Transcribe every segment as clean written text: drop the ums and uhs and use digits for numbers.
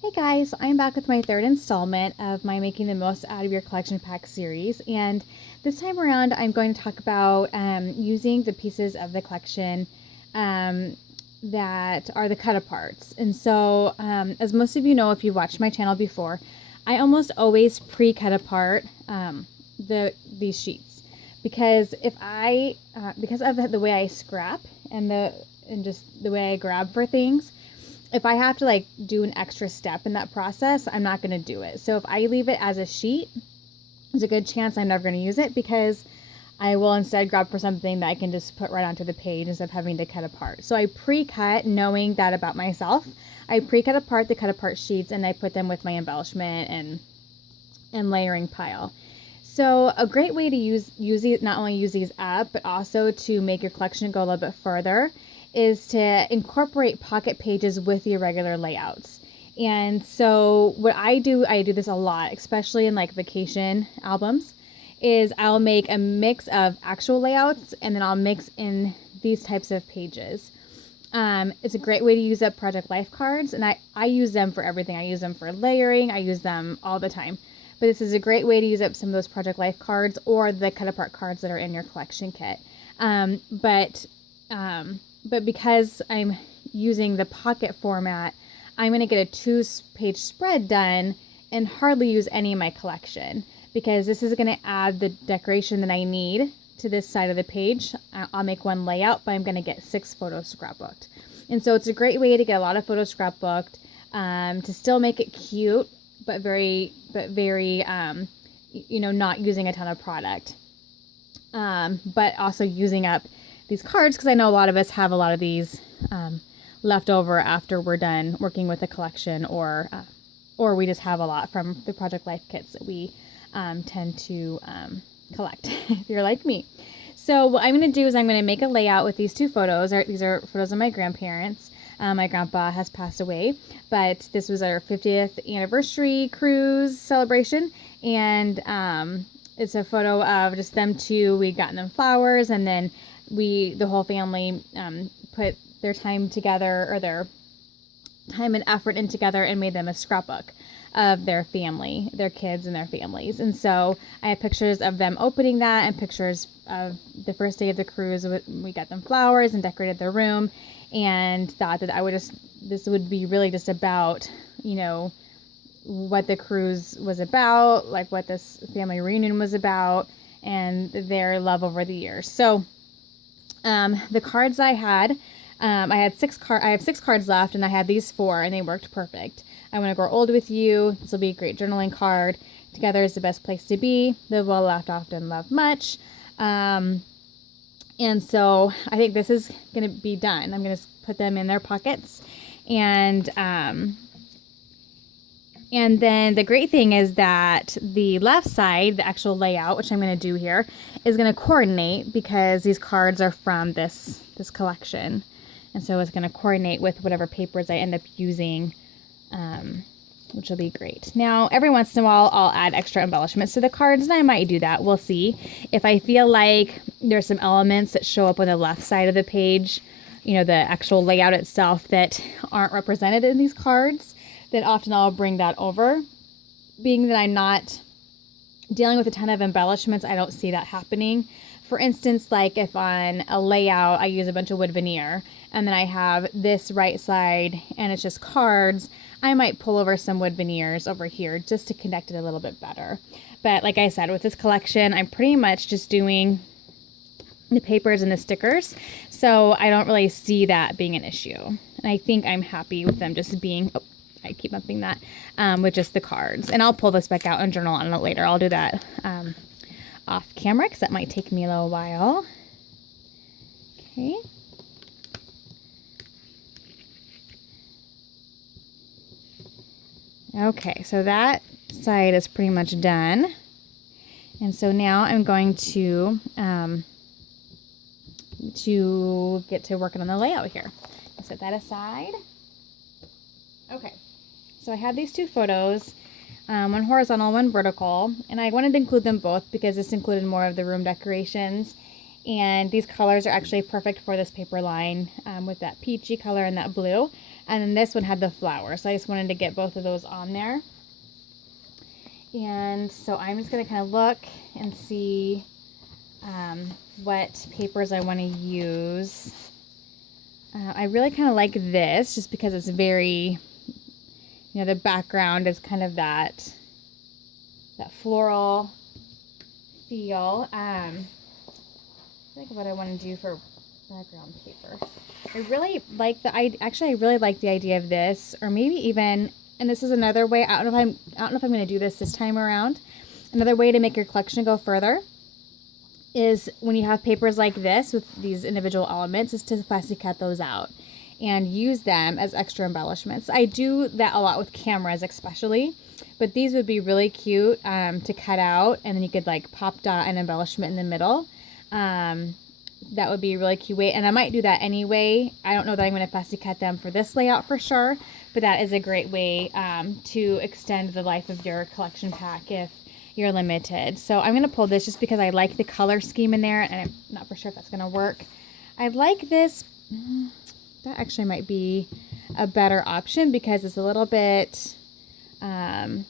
Hey guys, I'm back with my third installment of my Making the Most Out of Your Collection Pack series, and this time around I'm going to talk about using the pieces of the collection that are the cut aparts. And so, as most of you know, if you've watched my channel before, I almost always pre-cut apart these sheets because because of the way I scrap and just the way I grab for things. If I have to like do an extra step in that process, I'm not going to do it. So if I leave it as a sheet, there's a good chance I'm never going to use it because I will instead grab for something that I can just put right onto the page instead of having to cut apart. So I pre-cut, knowing that about myself. I pre-cut apart the cut apart sheets and I put them with my embellishment and layering pile. So a great way to use these, not only use these up, but also to make your collection go a little bit further, is to incorporate pocket pages with your regular layouts. And so what I do this a lot, especially in like vacation albums, is I'll make a mix of actual layouts and then I'll mix in these types of pages. It's a great way to use up Project Life cards, and I use them for everything. I use them for layering. I use them all the time. But this is a great way to use up some of those Project Life cards or the cut apart cards that are in your collection kit. But because I'm using the pocket format, I'm going to get a 2-page spread done and hardly use any of my collection because this is going to add the decoration that I need to this side of the page. I'll make one layout, but I'm going to get 6 photos scrapbooked. And so it's a great way to get a lot of photos scrapbooked, to still make it cute, but very, not using a ton of product. But also using up these cards because I know a lot of us have a lot of these left over after we're done working with the collection, or we just have a lot from the Project Life kits that we tend to collect if you're like me. So what I'm going to do is I'm going to make a layout with these 2 photos. These are photos of my grandparents. My grandpa has passed away, but this was our 50th anniversary cruise celebration, and it's a photo of just them 2. We'd gotten them flowers, and then the whole family put their time together, or their time and effort in together, and made them a scrapbook of their family, their kids and their families. And so I have pictures of them opening that and pictures of the first day of the cruise. We got them flowers and decorated their room, and thought that this would be really just about, what the cruise was about, like what this family reunion was about, and their love over the years. So the cards I had 6 cards left, and I had these 4, and they worked perfect. I want to grow old with you. This will be a great journaling card. Together is the best place to be. Live well, laughed often, love much. And so I think this is going to be done. I'm going to put them in their pockets, and then the great thing is that the left side, the actual layout, which I'm going to do here, is going to coordinate because these cards are from this collection. And so it's going to coordinate with whatever papers I end up using, which will be great. Now, every once in a while, I'll add extra embellishments to the cards, and I might do that. We'll see. If I feel like there's some elements that show up on the left side of the page, the actual layout itself, that aren't represented in these cards, then often I'll bring that over. Being that I'm not dealing with a ton of embellishments, I don't see that happening. For instance, like if on a layout I use a bunch of wood veneer and then I have this right side and it's just cards, I might pull over some wood veneers over here just to connect it a little bit better. But like I said, with this collection, I'm pretty much just doing the papers and the stickers, so I don't really see that being an issue. And I think I'm happy with them just being, I keep bumping that, with just the cards. And I'll pull this back out and journal on it later. I'll do that off camera because that might take me a little while. Okay. Okay, so that side is pretty much done. And so now I'm going to get to working on the layout here. I'll set that aside. Okay, so I have these 2 photos, one horizontal, one vertical, and I wanted to include them both because this included more of the room decorations, and these colors are actually perfect for this paper line, with that peachy color and that blue. And then this one had the flower. So I just wanted to get both of those on there. And so I'm just going to kind of look and see what papers I want to use. I really kind of like this just because it's very, you know, the background is kind of that floral feel. Think of what I want to do for background paper. I really like I really like the idea of this, or maybe even, and this is another way. I don't know if I'm going to do this time around. Another way to make your collection go further is when you have papers like this with these individual elements, is to fussy cut those out and use them as extra embellishments. I do that a lot with cameras especially, but these would be really cute to cut out, and then you could like pop dot an embellishment in the middle. That would be a really cute way, and I might do that anyway. I don't know that I'm going to fussy cut them for this layout for sure, but that is a great way to extend the life of your collection pack if you're limited. So I'm going to pull this just because I like the color scheme in there, and I'm not for sure if that's going to work. I like this. That actually might be a better option because it's a little bit, the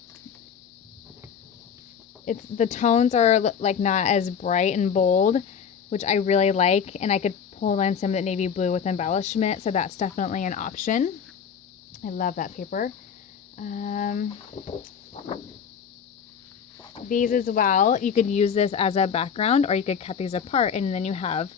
tones are like not as bright and bold, which I really like, and I could pull in some of the navy blue with embellishment, so that's definitely an option. I love that paper. These as well, you could use this as a background, or you could cut these apart, and then you have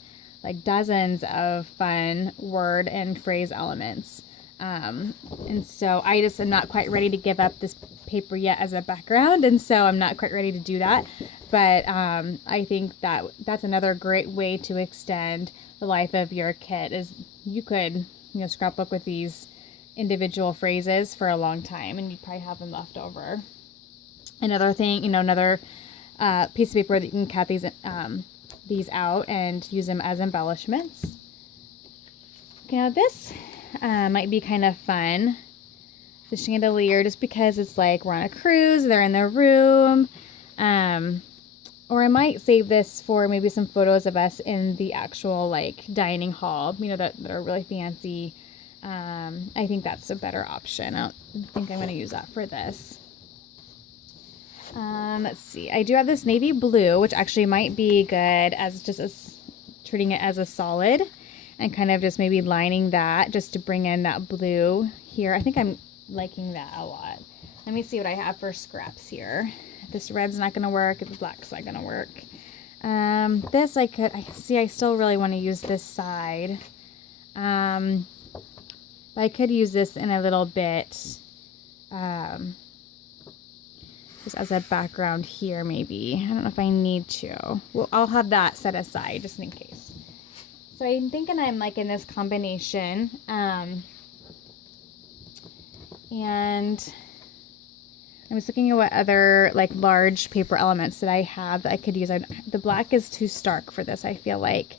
like dozens of fun word and phrase elements. And so I just am not quite ready to give up this paper yet as a background, and so I'm not quite ready to do that. But I think that that's another great way to extend the life of your kit, is you could, you know, scrapbook with these individual phrases for a long time, and you'd probably have them left over. Another thing, you know, another piece of paper that you can cut these out and use them as embellishments. Okay, now this might be kind of fun. The chandelier, just because it's like we're on a cruise, they're in their room. Or I might save this for maybe some photos of us in the actual like dining hall, you know, that are really fancy. I think that's a better option. I don't think I'm going to use that for this. Let's see. I do have this navy blue, which actually might be good as just treating it as a solid, and kind of just maybe lining that just to bring in that blue here. I think I'm liking that a lot. Let me see what I have for scraps here. This red's not going to work. The black's not going to work. This I still really want to use this side. But I could use this in a little bit, just as a background here maybe. I don't know if I need to. Well, I'll have that set aside just in case. So I'm thinking I'm liking this combination. And I was looking at what other like large paper elements that I have that I could use. The black is too stark for this, I feel like.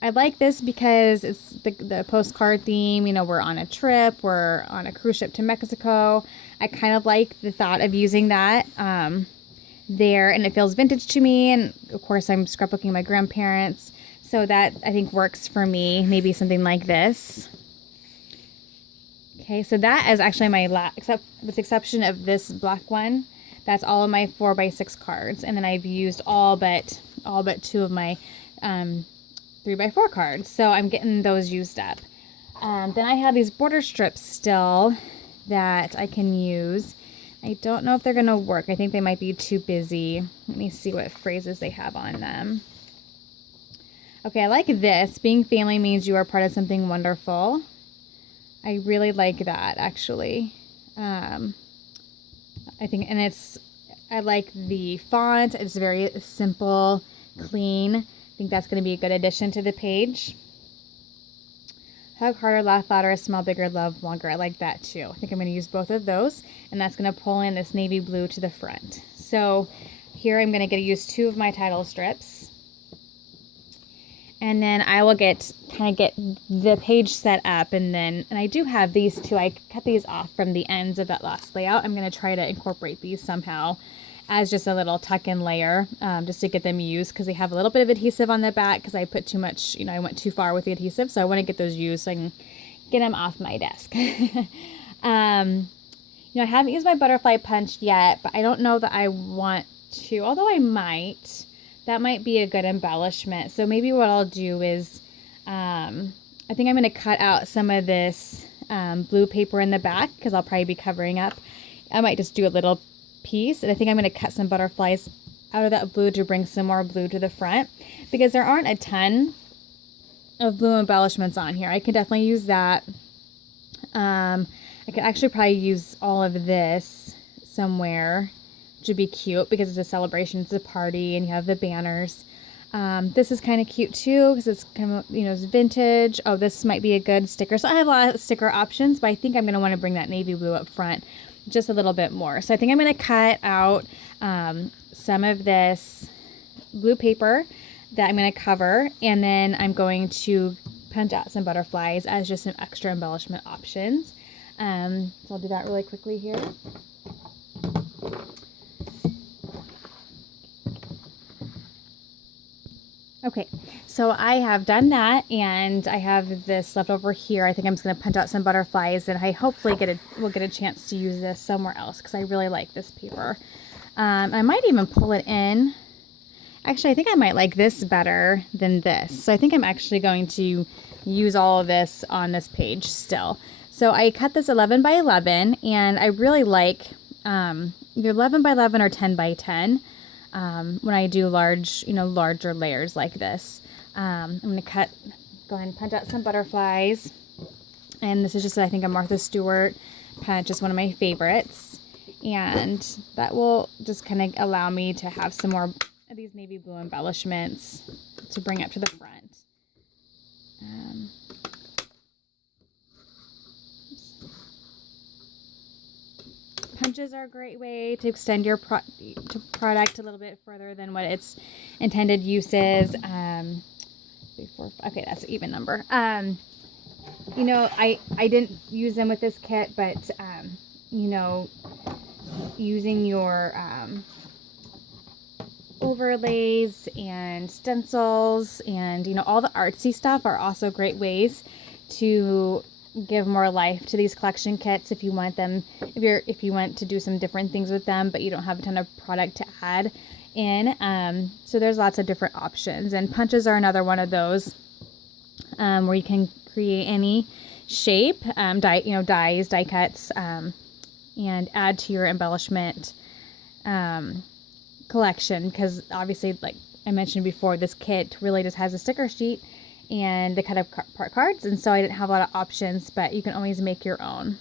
I like this because it's the postcard theme. You know, we're on a trip, we're on a cruise ship to Mexico. I kind of like the thought of using that there, and it feels vintage to me. And of course, I'm scrapbooking my grandparents, so that I think works for me. Maybe something like this. Okay, so that is actually my except with the exception of this black one. That's all of my 4x6 cards, and then I've used all but 2 of my 3x4 cards, so I'm getting those used up. Then I have these border strips still that I can use. I don't know if they're gonna work. I think they might be too busy. Let me see what phrases they have on them. Okay, I like this. Being family means you are part of something wonderful. I really like that, actually. I think, and I like the font. It's very simple, clean. I think that's going to be a good addition to the page. Hug harder, laugh louder, smile bigger, love longer. I like that too. I think I'm going to use both of those, and that's going to pull in this navy blue to the front. So here I'm going to use 2 of my title strips. And then I will get the page set up, and I do have these 2. I cut these off from the ends of that last layout. I'm going to try to incorporate these somehow as just a little tuck-in layer, just to get them used, because they have a little bit of adhesive on the back because I put too much, I went too far with the adhesive, so I want to get those used so I can get them off my desk. You know, I haven't used my butterfly punch yet, but I don't know that I want to, although I might. That might be a good embellishment. So maybe what I'll do is, I think I'm going to cut out some of this blue paper in the back because I'll probably be covering up. I might just do a little piece, and I think I'm going to cut some butterflies out of that blue to bring some more blue to the front because there aren't a ton of blue embellishments on here. I can definitely use that. I could actually probably use all of this somewhere, which would be cute because it's a celebration, it's a party, and you have the banners. This is kind of cute too because it's kind of, you know, it's vintage. Oh, this might be a good sticker. So I have a lot of sticker options, but I think I'm going to want to bring that navy blue up front just a little bit more. So I think I'm going to cut out some of this blue paper that I'm going to cover, and then I'm going to punch out some butterflies as just some extra embellishment options. So I'll do that really quickly here. Okay, so I have done that, and I have this left over here. I think I'm just going to punch out some butterflies, and I hopefully will get a chance to use this somewhere else because I really like this paper. I might even pull it in. Actually, I think I might like this better than this. So I think I'm actually going to use all of this on this page still. So I cut this 11 by 11, and I really like either 11 by 11 or 10 by 10 when I do larger layers like this. I'm going to go ahead and punch out some butterflies. And this is just, I think, a Martha Stewart punch, is one of my favorites. And that will just kind of allow me to have some more of these navy blue embellishments to bring up to the front. Punches are a great way to extend your product a little bit further than what its intended use is. 3, 4, 5. Okay, that's an even number. You know, I didn't use them with this kit, but you know, using your overlays and stencils and, you know, all the artsy stuff are also great ways to give more life to these collection kits if you want them, if you want to do some different things with them, but you don't have a ton of product to add in. So there's lots of different options, and punches are another one of those where you can create any shape, die cuts, and add to your embellishment collection, because obviously, like I mentioned before, this kit really just has a sticker sheet and the cut apart cards, and so I didn't have a lot of options, but you can always make your own.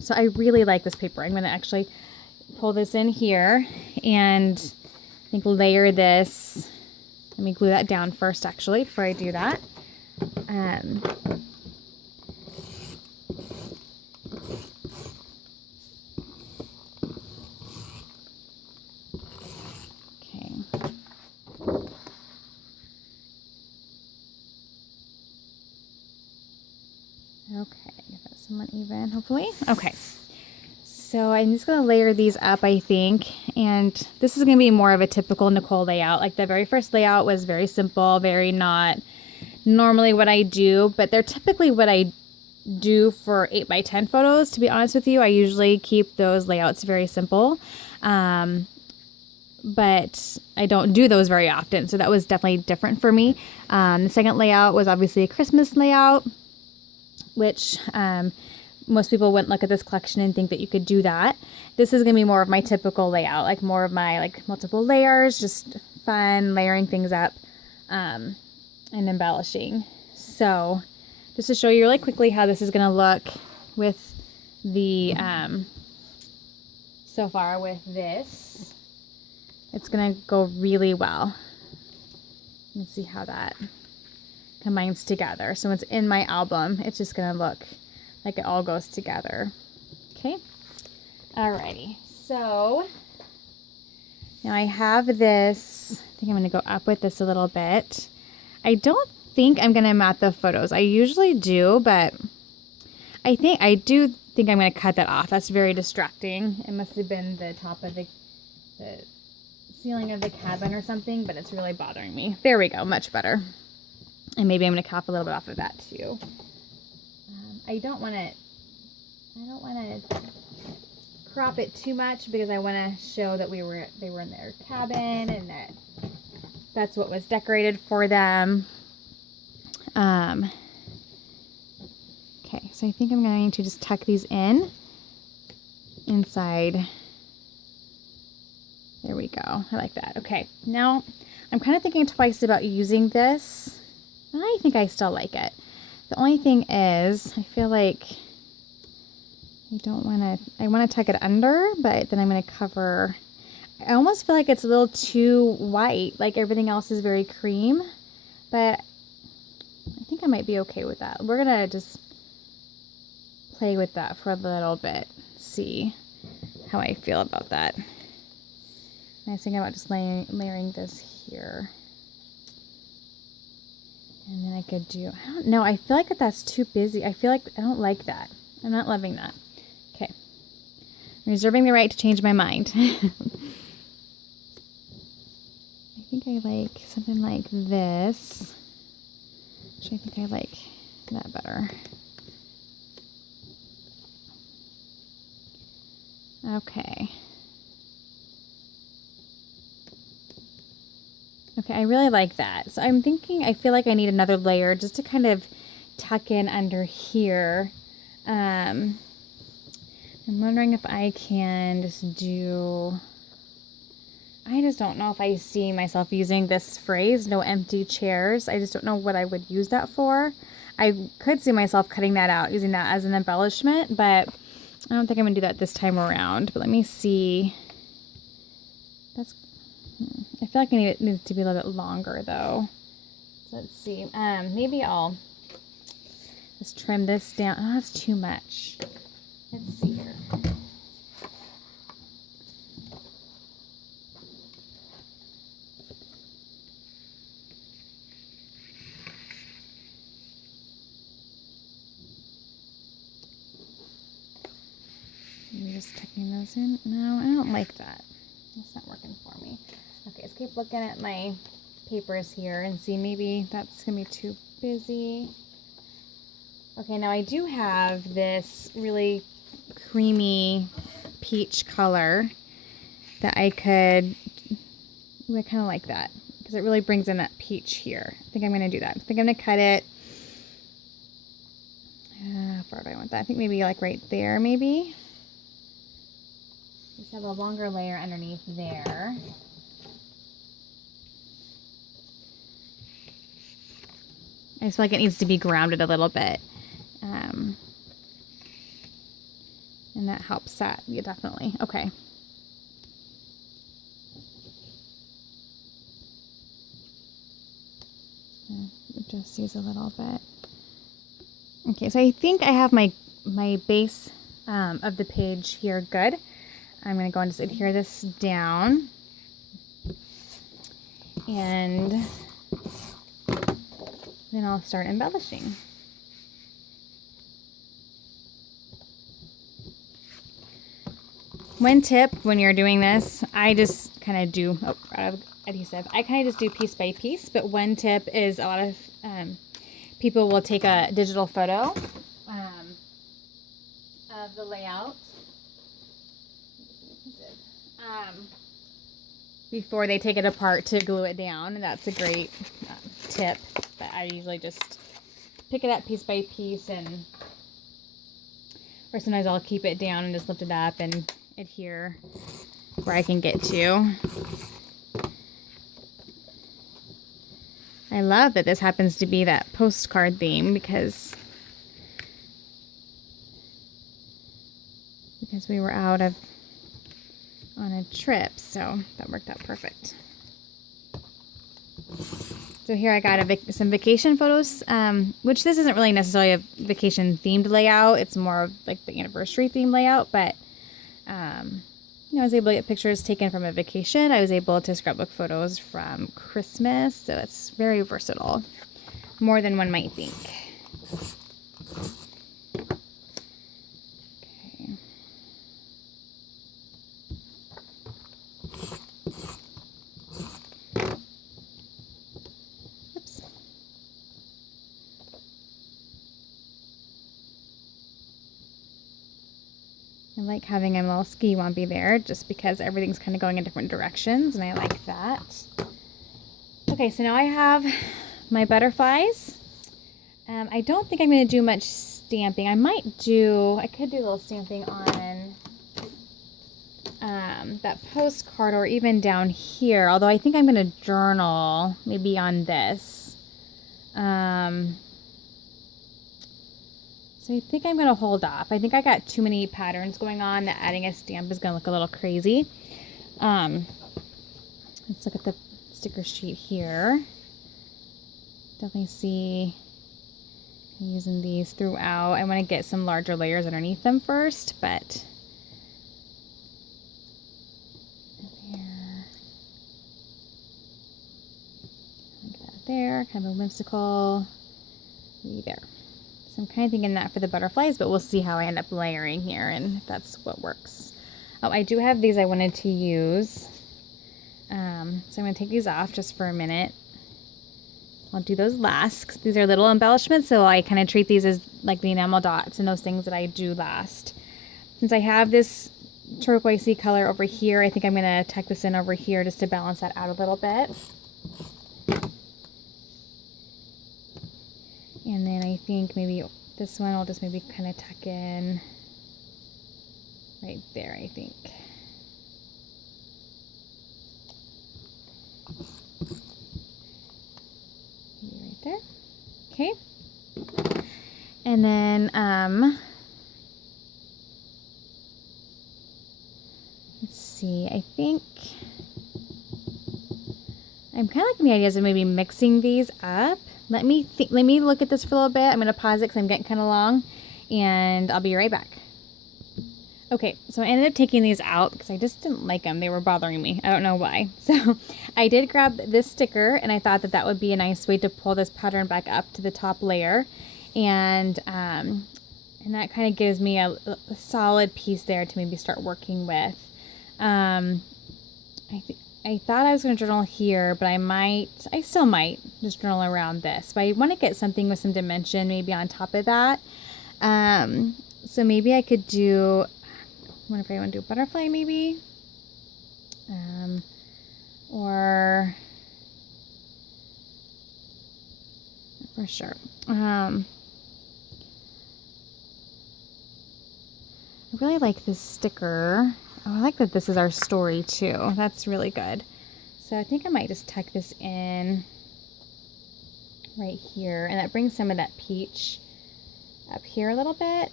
So I really like this paper. I'm going to actually pull this in here and I think layer this. Let me glue that down first, actually, before I do that. Okay, get that somewhat even, hopefully. Okay, so I'm just going to layer these up, I think, and this is going to be more of a typical Nicole layout. Like the very first layout was very simple, very not normally what I do, but they're typically what I do for 8 by 10 photos, to be honest with you. I usually keep those layouts very simple, but I don't do those very often, so that was definitely different for me. The second layout was obviously a Christmas layout, which most people wouldn't look at this collection and think that you could do that. This is going to be more of my typical layout, like more of my like multiple layers, just fun, layering things up and embellishing. So just to show you really quickly how this is going to look with the, so far with this, it's going to go really well. Let's see how that combines together. So it's in my album, it's just going to look like it all goes together. Okay. Alrighty. So now I have this, I think I'm going to go up with this a little bit. I don't think I'm going to mat the photos. I usually do, but I do think I'm going to cut that off. That's very distracting. It must have been the top of the ceiling of the cabin or something, but it's really bothering me. There we go. Much better. And maybe I'm going to cap a little bit off of that too. I don't want to crop it too much because I want to show that they were in their cabin and that's what was decorated for them. Okay, so I think I'm going to just tuck these inside. There we go. I like that. Okay, now I'm kind of thinking twice about using this. I think I still like it. The only thing is, I feel like I want to tuck it under, but then I'm going to cover. I almost feel like it's a little too white, like everything else is very cream, but I think I might be okay with that. We're going to just play with that for a little bit, see how I feel about that. I was thinking about just layering this here. And then I could do, I don't know, I feel like that's too busy. I feel like I don't like that. I'm not loving that. Okay. I'm reserving the right to change my mind. I think I like something like this. Actually, I think I like that better. Okay. Okay, I really like that. So I'm thinking, I feel like I need another layer just to kind of tuck in under here. I'm wondering if I can just do, I just don't know if I see myself using this phrase, no empty chairs. I just don't know what I would use that for. I could see myself cutting that out, using that as an embellishment, but I don't think I'm gonna do that this time around. But let me see. I feel like it needs to be a little bit longer though. So let's see. Maybe I'll just trim this down. Oh, that's too much. Let's see here. Maybe just tucking those in. No, I don't like that. That's not working for me. Okay, let's keep looking at my papers here and see, maybe that's gonna be too busy. Okay, now I do have this really creamy peach color that I kind of like that because it really brings in that peach here. I think I'm gonna do that. I think I'm gonna cut it. How far do I want that? I think maybe like right there, maybe. Just have a longer layer underneath there. I just feel like it needs to be grounded a little bit. And that helps that, yeah, definitely. Okay. Just use a little bit. Okay, so I think I have my base of the page here good. I'm going to go and just adhere this down. And then I'll start embellishing. One tip when you're doing this, I just kind of do, out of adhesive, I kind of just do piece by piece, but one tip is a lot of people will take a digital photo of the layout before they take it apart to glue it down, and that's a great tip, but I usually just pick it up piece by piece, or sometimes I'll keep it down and just lift it up and adhere where I can get to. I love that this happens to be that postcard theme because we were out on a trip, so that worked out perfect. So here I got some vacation photos, which this isn't really necessarily a vacation themed layout. It's more of like the anniversary theme layout, but I was able to get pictures taken from a vacation. I was able to scrapbook photos from Christmas, so it's very versatile, more than one might think. Okay. Oops. I like having a little ski wumpy there just because everything's kind of going in different directions and I like that. Okay, so now I have my butterflies. I don't think I'm going to do much stamping. I could do a little stamping on that postcard or even down here, although I think I'm going to journal maybe on this. So I think I'm going to hold off. I think I got too many patterns going on that adding a stamp is going to look a little crazy. Let's look at the sticker sheet here. Definitely see I'm using these throughout. I want to get some larger layers underneath them first, but there, kind of a whimsical, maybe there. So I'm kind of thinking that for the butterflies, but we'll see how I end up layering here and if that's what works. Oh, I do have these I wanted to use. So I'm going to take these off just for a minute. I'll do those last 'cause these are little embellishments, so I kind of treat these as like the enamel dots and those things that I do last. Since I have this turquoisey color over here, I think I'm going to tuck this in over here just to balance that out a little bit. And then I think maybe this one I'll just maybe kind of tuck in right there, I think. Maybe right there. Okay. And then, let's see, I think I'm kind of liking the ideas of maybe mixing these up. Let me look at this for a little bit. I'm going to pause it because I'm getting kind of long, and I'll be right back. Okay, so I ended up taking these out because I just didn't like them. They were bothering me. I don't know why. So I did grab this sticker, and I thought that that would be a nice way to pull this pattern back up to the top layer. And that kind of gives me a solid piece there to maybe start working with. I thought I was going to journal here, but I still might just journal around this. But I want to get something with some dimension maybe on top of that. So maybe I could do, I wonder if I want to do a butterfly maybe. Or, for sure. I really like this sticker. Oh, I like that this is our story too. That's really good. So I think I might just tuck this in right here. And that brings some of that peach up here a little bit.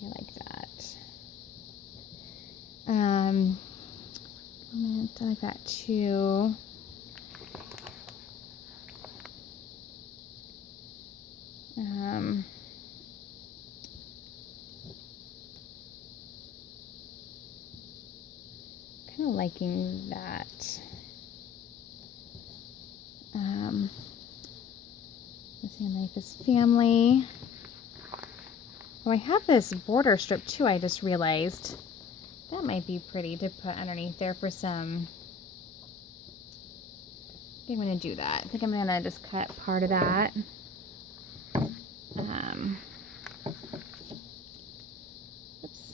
I like that. I like that too. Kind of liking that. Let's see, like this family. Oh, I have this border strip too, I just realized. That might be pretty to put underneath there for some. I think I'm going to do that. I think I'm going to just cut part of that. Oops.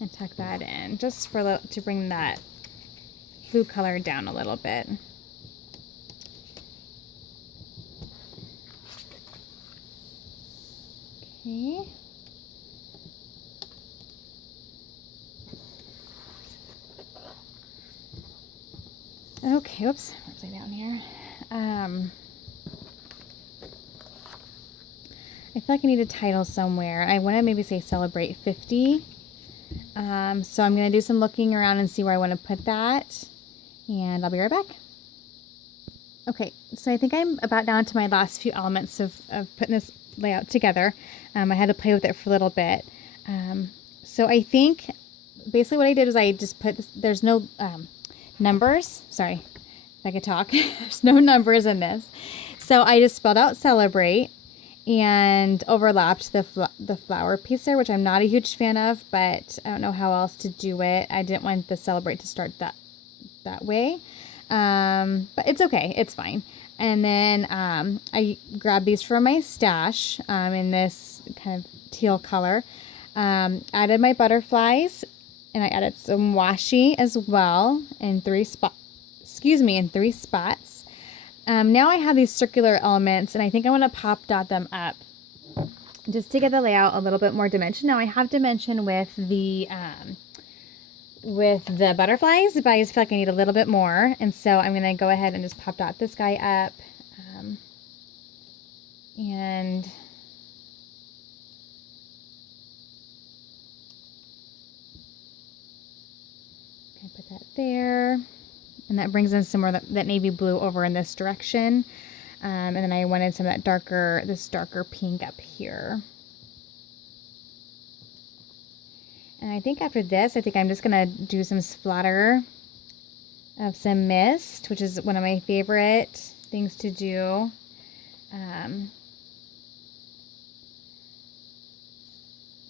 And tuck that in just to bring that blue color down a little bit. Okay. Okay, oops, upside down here. I feel like I need a title somewhere. I want to maybe say Celebrate 50. So I'm going to do some looking around and see where I want to put that. And I'll be right back. Okay, so I think I'm about down to my last few elements of putting this layout together. I had to play with it for a little bit. So I think basically what I did is I just put this, there's no numbers. Sorry, if I could talk. There's no numbers in this. So I just spelled out Celebrate and overlapped the flower piece there, which I'm not a huge fan of, but I don't know how else to do it. I didn't want the Celebrate to start that way. But it's okay. It's fine. And then I grabbed these from my stash in this kind of teal color. Added my butterflies, and I added some washi as well in 3 spots. Now I have these circular elements, and I think I want to pop dot them up just to get the layout a little bit more dimension. Now I have dimension with the butterflies, but I just feel like I need a little bit more, and so I'm going to go ahead and just pop dot this guy up, and I put that there, and that brings in some more that navy blue over in this direction, and then I wanted some of that this darker pink up here. And I think after this, I think I'm just gonna do some splatter of some mist, which is one of my favorite things to do. I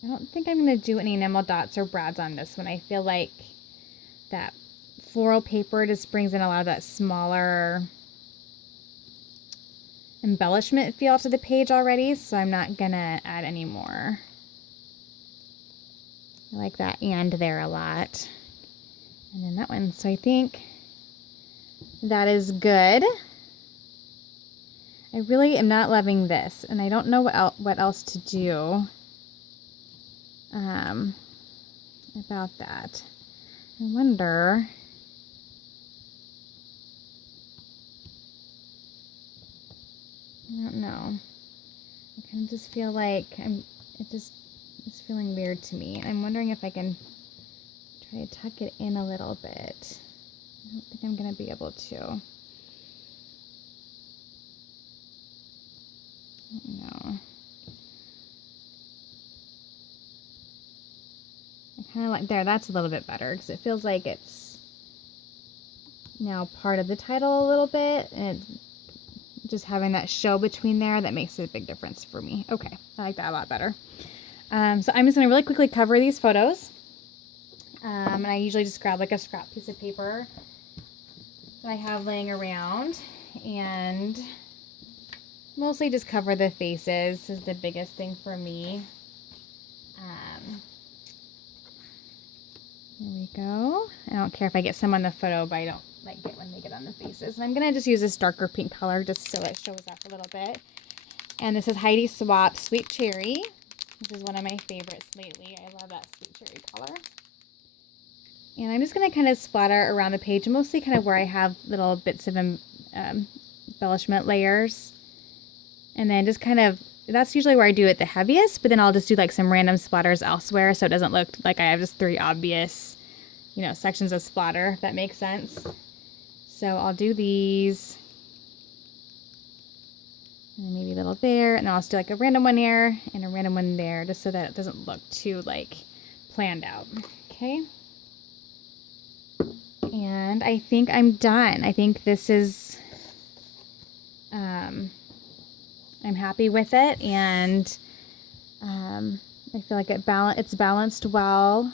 don't think I'm gonna do any enamel dots or brads on this one. I feel like that floral paper just brings in a lot of that smaller embellishment feel to the page already, so I'm not gonna add any more. I like that and there a lot. And then that one. So I think that is good. I really am not loving this, and I don't know what else to do about that. I wonder. I don't know. I kind of just feel like it's feeling weird to me. I'm wondering if I can try to tuck it in a little bit. I don't think I'm going to be able to. I don't know. I kind of like, there, that's a little bit better because it feels like it's now part of the title a little bit, and just having that show between there, that makes a big difference for me. Okay, I like that a lot better. So I'm just going to really quickly cover these photos. And I usually just grab like a scrap piece of paper that I have laying around and mostly just cover the faces is the biggest thing for me. There we go. I don't care if I get some on the photo, but I don't like it when they get on the faces. And I'm going to just use this darker pink color just so it shows up a little bit. And this is Heidi Swapp Sweet Cherry. This is one of my favorites lately. I love that sweet cherry color. And I'm just going to kind of splatter around the page, mostly kind of where I have little bits of embellishment layers. And then just kind of, that's usually where I do it the heaviest, but then I'll just do like some random splatters elsewhere so it doesn't look like I have just 3 obvious, sections of splatter, if that makes sense. So I'll do these. And maybe a little there, and then I'll just do like a random one here and a random one there, just so that it doesn't look too like planned out. Okay. And I think I'm done. I think this is, I'm happy with it, and I feel like it's balanced well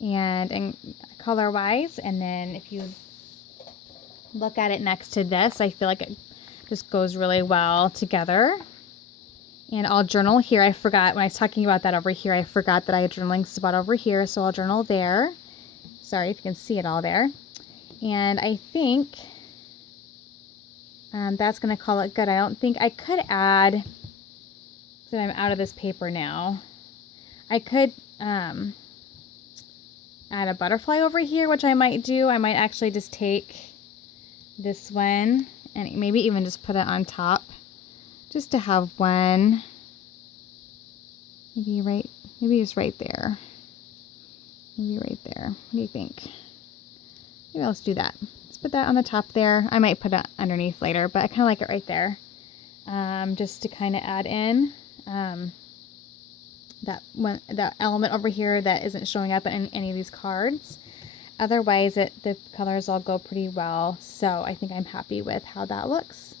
and color wise. And then if you look at it next to this, I feel like it just goes really well together. And I'll journal here. I forgot when I was talking about that over here, I forgot that I had a journaling spot over here, so I'll journal there. Sorry if you can see it all there. And I think that's going to call it good. I don't think I could add, so I'm out of this paper now, I could add a butterfly over here, which I might do. I might actually just take this one and maybe even just put it on top just to have one, maybe just right there. Maybe right there. What do you think? Maybe let's do that. Let's put that on the top there. I might put it underneath later, but I kind of like it right there. Just to kind of add in that element over here that isn't showing up in any of these cards. Otherwise, the colors all go pretty well. So I think I'm happy with how that looks.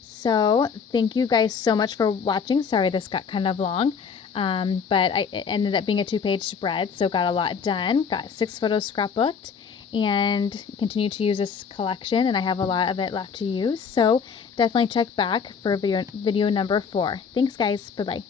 So thank you guys so much for watching. Sorry this got kind of long. But it ended up being a 2-page spread, so got a lot done. Got 6 photos scrapbooked. and continue to use this collection, and I have a lot of it left to use. So definitely check back for video number 4. Thanks guys. Bye-bye.